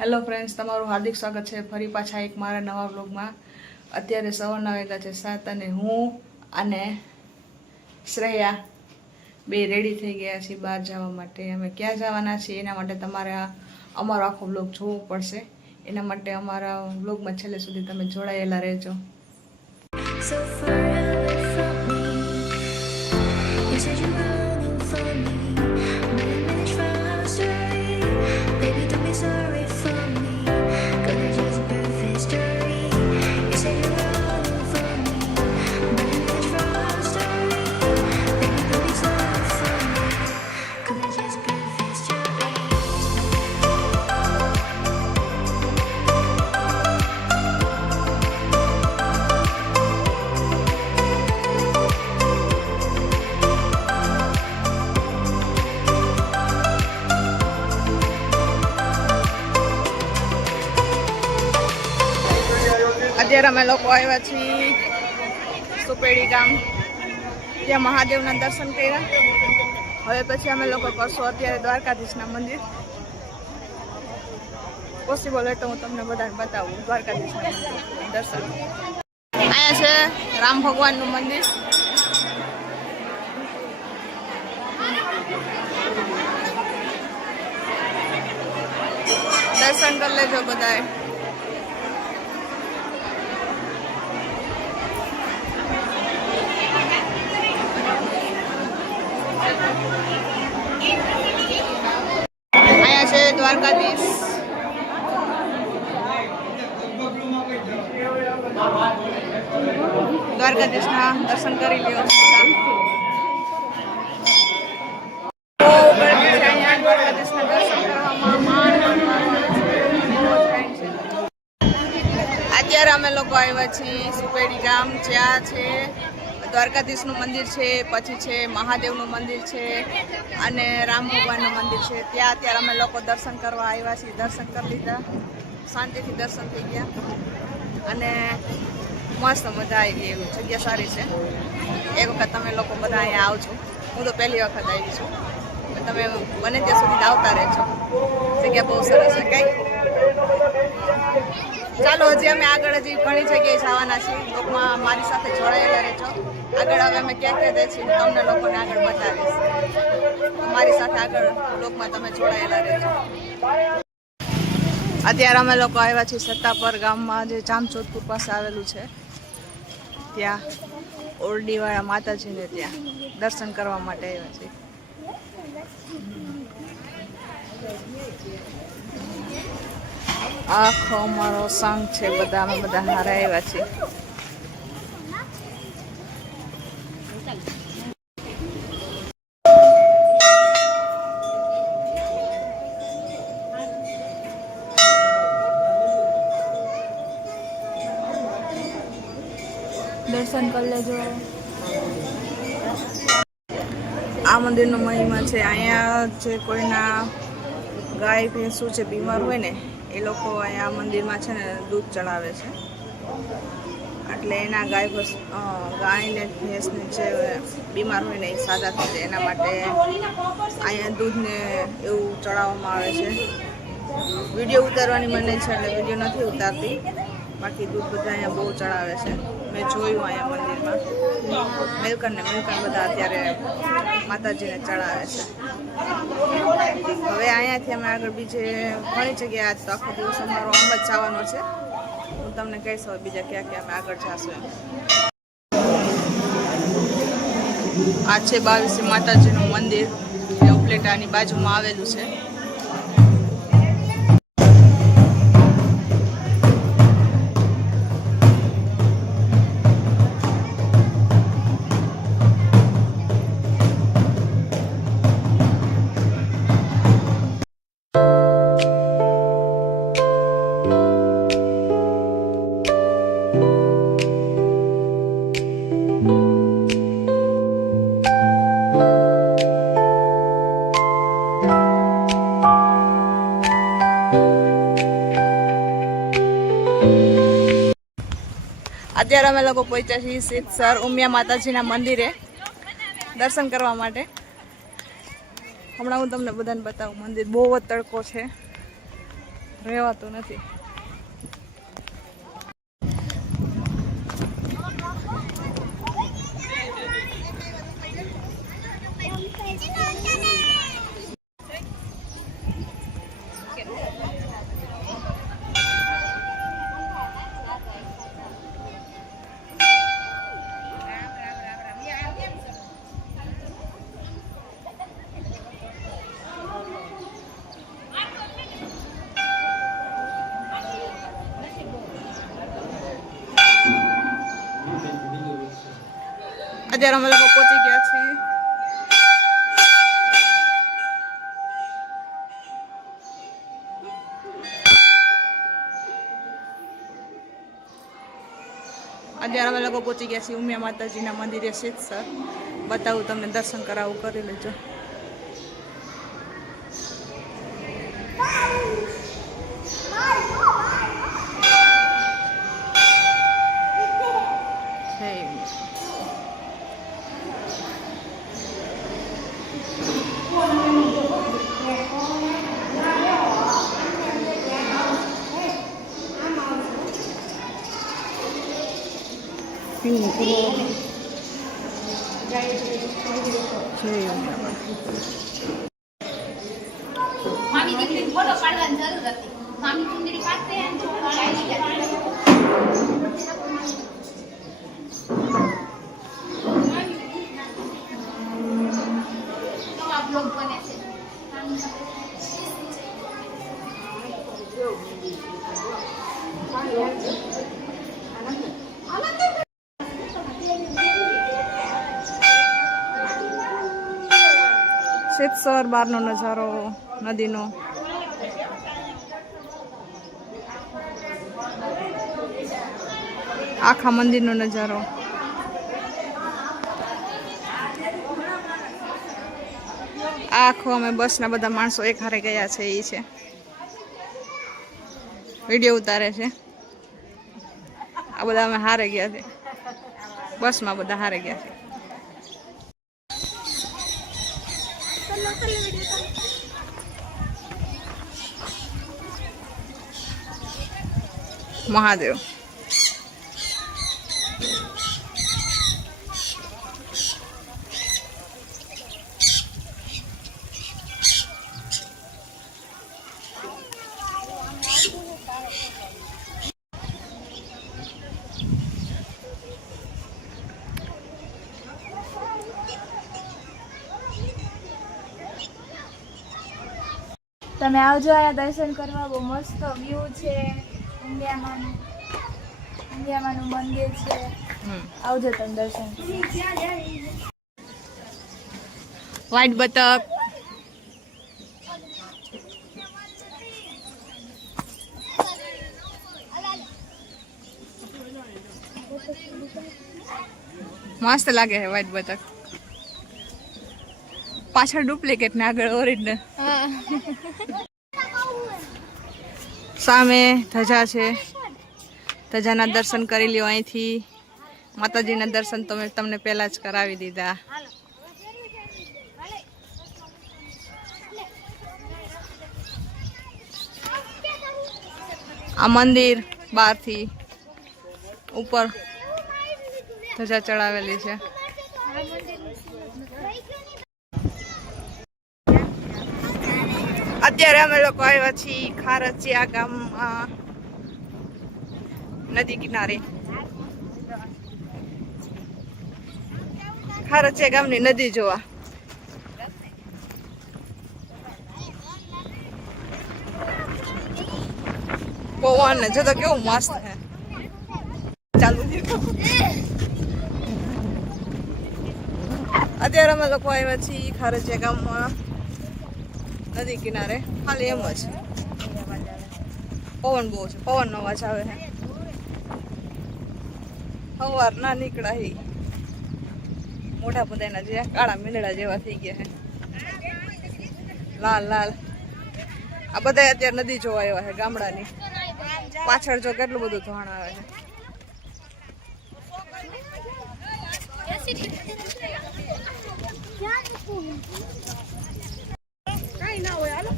Hello friends, તમારું હાર્દિક સ્વાગત છે ફરી પાછા એક મારા નવા વ્લોગમાં। અત્યારે સવારના વાગ્યા છે 7 અને હું અને શ્રેયા બે રેડી થઈ ગયા છીએ બહાર જવા માટે। અમે ક્યાં જવાના છીએ એના માટે તમારે અમારો આખો વ્લોગ જોવો પડશે। એના માટે અમારા વ્લોગમાં છેલ્લે સુધી તમે જોડાયેલા રહેજો। અત્યારે અમે લોકો આવ્યા છીએ સુપેડી ગામ, ત્યાં મહાદેવના દર્શન કર્યા। હવે પછી અમે લોકો કરશું અત્યારે દ્વારકાધીશના મંદિર। પોસિબલ હોય તો હું તમને બધાને બતાવું દ્વારકાધીશના દર્શન। અહીંયા છે રામ ભગવાનનું મંદિર। દર્શન કરી લેજો બધાએ। અહીંયા છે દ્વારકાધીશ। દ્વારકાધીશના દર્શન કરી લ્યો। અત્યારે અમે લોકો આવ્યા છીએ સુપેડી ગામ, જ્યાં છે દ્વારકાધીશનું મંદિર છે, પછી છે મહાદેવનું મંદિર છે અને રામ ભગવાનનું મંદિર છે। ત્યાં અત્યારે અમે લોકો દર્શન કરવા આવ્યા છીએ। દર્શન કરી લીધા, શાંતિથી દર્શન થઈ ગયા અને મસ્ત મજા આવી ગઈ। એવી જગ્યા સારી છે। એક વખત તમે લોકો બધા અહીંયા આવજો। હું તો પહેલી વખત આવી છું, તમે બને ત્યાં સુધી આવતા રહેજો। જગ્યા બહુ સરસ છે। કંઈ ચાલો, હજી અમે આગળ હજી ઘણી જગ્યાએ જવાના છીએ। લોકમાં મારી સાથે જોડાયેલા રહેજો। આગળ હવે અમે ક્યાં ક્યાં જઈએ છીએ તમને લોકોને આગળ બતાવીશ। મારી સાથે આગળ લોકમાં તમે જોડાયેલા રહેજો। અત્યારે અમે લોકો આવ્યા છીએ સત્તાપર ગામમાં, જે જામજોધપુર પાસે આવેલું છે। ત્યાં ઓરડીવાળા માતાજીને ત્યાં દર્શન કરવા માટે આવ્યા છીએ। આખો અમારો સંઘ છે, બધા અમે બધા હારે આવ્યા છીએ। દર્શન કરી લેજો। આ મંદિરનો મહિમા છે। અહીંયા જે કોઈના ગાય ભેંસું છે બીમાર હોય ને, એ લોકો અહીંયા મંદિરમાં છે ને દૂધ ચડાવે છે। એટલે એના ગાયને ભેંસને જે બીમાર હોય ને એ સાજા થઈ જાય, એના માટે અહીંયા દૂધને એવું ચડાવવામાં આવે છે। વિડીયો ઉતારવાની મને છે એટલે વિડીયો નથી ઉતારતી, બાકી દૂધ બધા અહીંયા બહુ ચડાવે છે। મેં જોયું અહીંયા મંદિરમાં મિલ્કન બધા અત્યારે માતાજીને ચડાવે છે। હવે અહીંયાથી અમે આગળ બીજે ઘણી જગ્યાએ, આજ તો આખો દિવસ અમારો આમ જ જવાનો છે। હું તમને કહીશ હવે બીજા ક્યાં ક્યાં અમે આગળ જશું એમ। આ છે 22 માતાજીનું મંદિર, જે ઉપલેટાની બાજુમાં આવેલું છે। અત્યારે અમે લોકો પહોંચ્યા છીએ સિદ્ધસર ઉમિયા માતાજીના મંદિરે દર્શન કરવા માટે। હમણાં હું તમને બધાને બતાવું, મંદિર બહુ જ તડકો છે, રહેવાતું નથી. અત્યારે અમે લોકો પહોંચી ગયા છીએ. ઉમિયા માતાજીના મંદિરે શેતસર. બતાવું તમને, દર્શન કરાવું, કરી લેજો. મામી દીકરી ફોટો પાડવાની જરૂર હતી. મામી ચુંદડી પાડતે એમ તો નવા બ્લોગ બને છે. શેતસર બહારનો નજારો નદીનો. આખા મંદિરનો નજારો. આખો અમે બસના બધા માણસો એક હારે ગયા છે. એ છે વિડીયો ઉતારે છે. આ બધા અમે હારે ગયા છે. બસમાં બધા હારે ગયા છે. મહાદેવ. તમે આવજો અહીંયા દર્શન કરવા. બહુ મસ્ત વ્યૂ છે. ઉમિયામાનું મંદિર છે. આવજો તમે દર્શન કરવા. વ્હાઈટ બતક. મસ્ત લાગે છે વ્હાઈટ બતક. પાછળ ડુપ્લિકેટ ને આગળ ઓરિજિનલ. સામે ધજા છે. ધજાના દર્શન કરી લ્યો અહીંથી. માતાજીના દર્શન તો મેં તમને પહેલા જ કરાવી દીધા. આ મંદિર બહારથી ઉપર ધજા ચડાવેલી છે. અત્યારે અમે લોકો આવ્યા છીએ ખારચિયા ગામમાં, નદી કિનારે. ખારચિયા ગામની નદી જોવા. પવન ને જો તો કેવું મસ્ત છે. ચાલુ અત્યારે અમે લોકો આવ્યા છીએ ખારચિયા ગામમાં નદી કિનારે. ખાલી એમ જ પવન બહુ છે. પવનનો અવાજ આવે છે. સવાર ના નીકળ્યા મોઢા બધાના જે કાળા મીંદડા જેવા થઈ ગયા છે. લાલ લાલ. આ બધા અત્યારે નદી જોવા આવ્યા છે ગામડાની. પાછળ જો કેટલું બધું ધોણ આવે છે. કઈ ના હોય. હાલો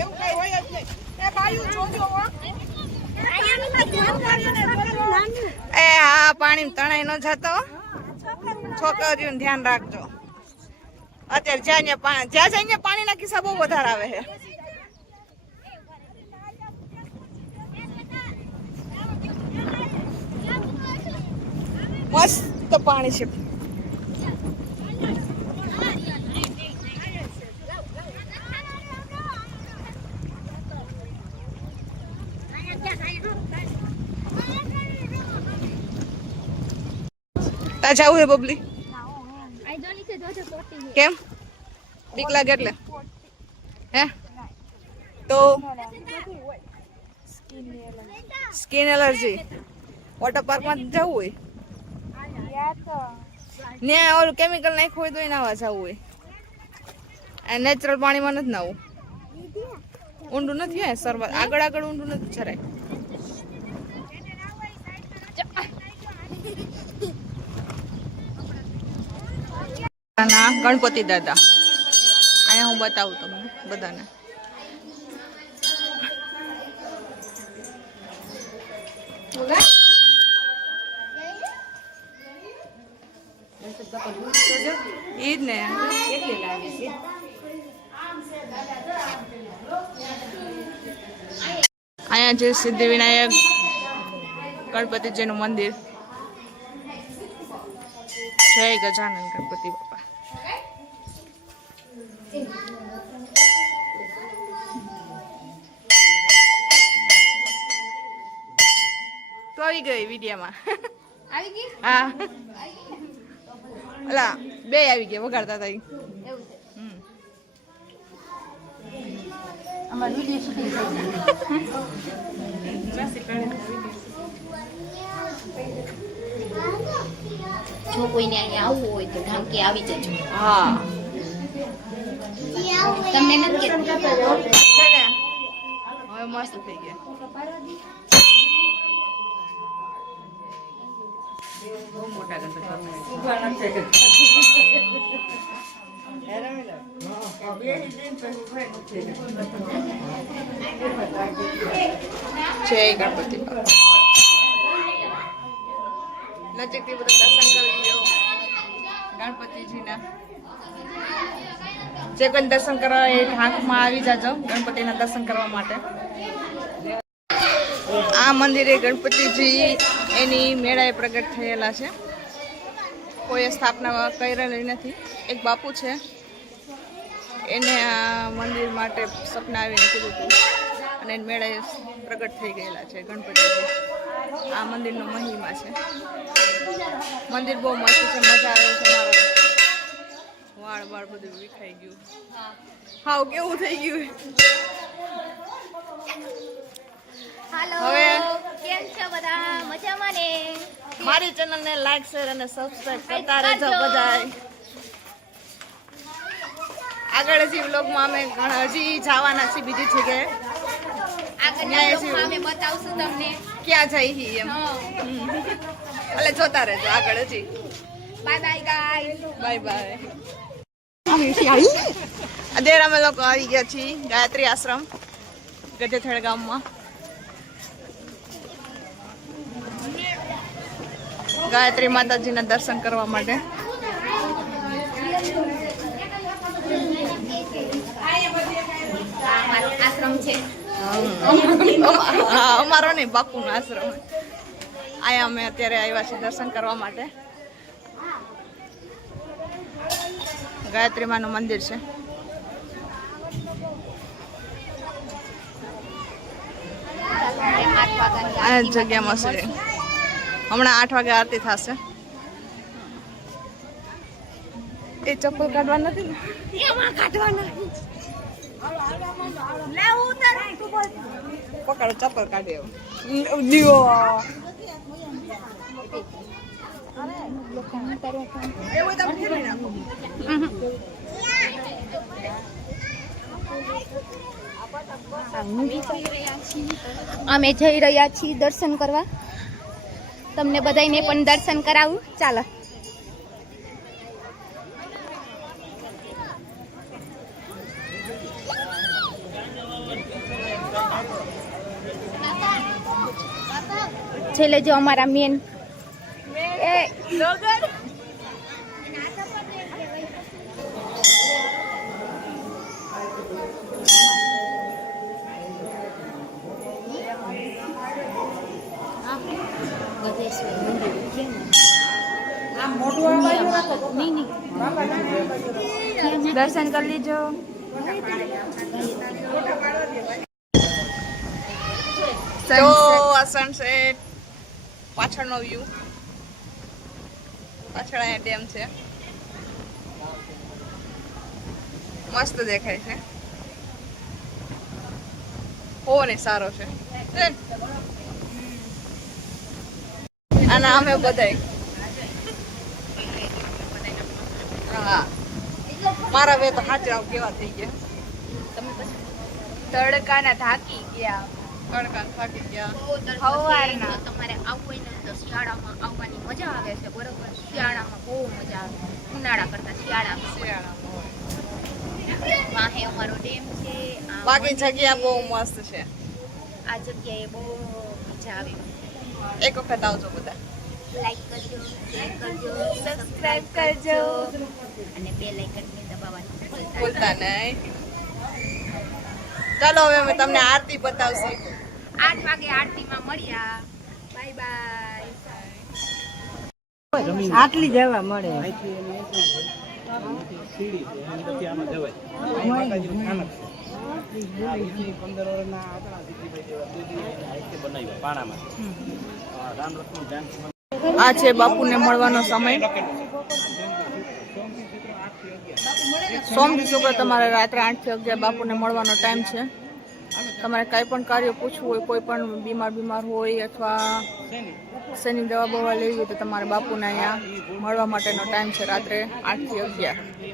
એવું કઈ હોય જ નહીં. એ હા પાણી તણાઈ ન જતો છોકરીઓને ધ્યાન રાખજો અત્યારે જ્યાં જઈને પાણીના કિસ્સા બહુ વધારે આવે છે મસ્ત પાણી છે તા જાવું હે બબલી કેમ બીક લાગે એટલે હે તો સ્કિન એલર્જી વોટર પાર્ક માં જવું હોય ને ઓલું કેમિકલ નાખ્યું હોય તો નાવા જવું હોય આ નેચરલ પાણીમાં નથી નાવું ઊંડું નથી હે સરબત આગળ આગળ ઊંડું નથી જરાય ના ગણપતિ દાદા અહીંયા હું બતાવું તમને બધાને ઈ જ ને અહીંયા છે સિદ્ધિવિનાયક ગણપતિજીનું મંદિર જય ગજાનન ગણપતિ બાપા તો આવી ગઈ વિડીયામાં આવી ગઈ હા અલા બે આવી ગયા વગાડતા હતા અમાર વિડિયો શૂટિંગ જો કોઈને અહીંયા આવવું હોય તો ઢાંકે આવી જજો હા તમને નથી કહેતી છે ને હવે મસ્ત થઈ ગયા બહુ મોટા જય ગણપતિ નજીકથી બધા દર્શન કરી લો ગણપતિજીના જે કોઈ દર્શન કરવા એ ઢાંકમાં આવી જાજો ગણપતિના દર્શન કરવા માટે આ મંદિરે ગણપતિજી એની મેળાએ પ્રગટ થયેલા છે કોઈએ સ્થાપના કરેલી નથી એક બાપુ છે એને આ મંદિર માટે સપના આવીને કીધું હતું અને એની મેળાએ પ્રગટ થઈ ગયેલા છે ગણપતિજી આ મંદિરનો મહિમા છે મંદિર બહુ મસ્ત છે મજા આવે છે મારો વાળ બધું વિખાઈ ગયું હાવ કેવું થઈ ગયું હાલો હવે કેમ છો બધા મજામાં ને મારી ચેનલને લાઈક શેર અને સબસ્ક્રાઇબ કરતા રહેજો બધાય આગળ હજી વ્લોગમાં અમે હજી જવાના છીએ બીજી જગ્યાએ આગળના બ્લોગમાં અમે બતાવશું તમને ક્યાં જઈ એમ એટલે જોતા રહેજો આગળ હજી bye bye guys bye bye અત્યારે અમે લોકો આવી ગયા છીએ ગાયત્રી આશ્રમ ગજેથળ ગામમાં ગાયત્રી માતાજીના દર્શન કરવા માટે આશ્રમ છે અમારો નહીં બાપુનો આશ્રમ આયા અમે અત્યારે આવ્યા છીએ દર્શન કરવા માટે ગાયત્રી માનું મંદિર છે આ જગ્યામાં છે હમણાં 8 વાગે આરતી થશે એ ચપ્પલ કાઢવા નથી ને એમાં કાઢવાના પકડો ચપ્પલ કાઢી દીવો એવું તમે ફેરવી નાખો અમે જઈ રહ્યા છીએ દર્શન કરવા તમને બધાને પણ દર્શન કરાવું ચાલો છેલ્લે જો અમારા મેન એ દર્શન કરી લીજો. જો આ સનસેટ પાછળનો વ્યૂ, પાછળ અહીંયા ડેમ છે, મસ્ત દેખાય છે. ને સારો છે. અને અમે બધાય હા મારા બે તો હાચરા કેવા થઈ ગયા. તડકાના થાકી ગયા. તડકા થાકી ગયા. સવારના. તમારે આવવું હોય ને તો શિયાળામાં આવવાની મજા આવે છે, બરોબર. શિયાળામાં બહુ મજા આવે, ઉનાળા કરતા શિયાળામાં. વાહે અમારો ડેમ છે. બાકી જગ્યા બહુ મસ્ત છે. આ જગ્યાએ બહુ મજા આવે. એક વખત આવજો બધા. લાઈક કરજો, શેર કરજો, સબસ્ક્રાઇબ કરજો અને બેલ આઇકનને દબાવવાનું ભૂલતા નહીં. ચાલો હવે અમે તમને આરતી બતાવશું. 8 વાગે આરતીમાં મળ્યા. Bye bye. આટલી જવા મળે. આ છે બાપુને મળવાનો સમય. સોમથી શુક્ર તમારે રાત્રે 8 થી 11 બાપુને મળવાનો ટાઈમ છે. તમારે કાંઈ પણ કાર્ય પૂછવું હોય, કોઈ પણ બીમાર હોય અથવા શેની દવા બવા લેવી હોય તો તમારે બાપુને અહીંયા મળવા માટેનો ટાઈમ છે રાત્રે 8 થી 11.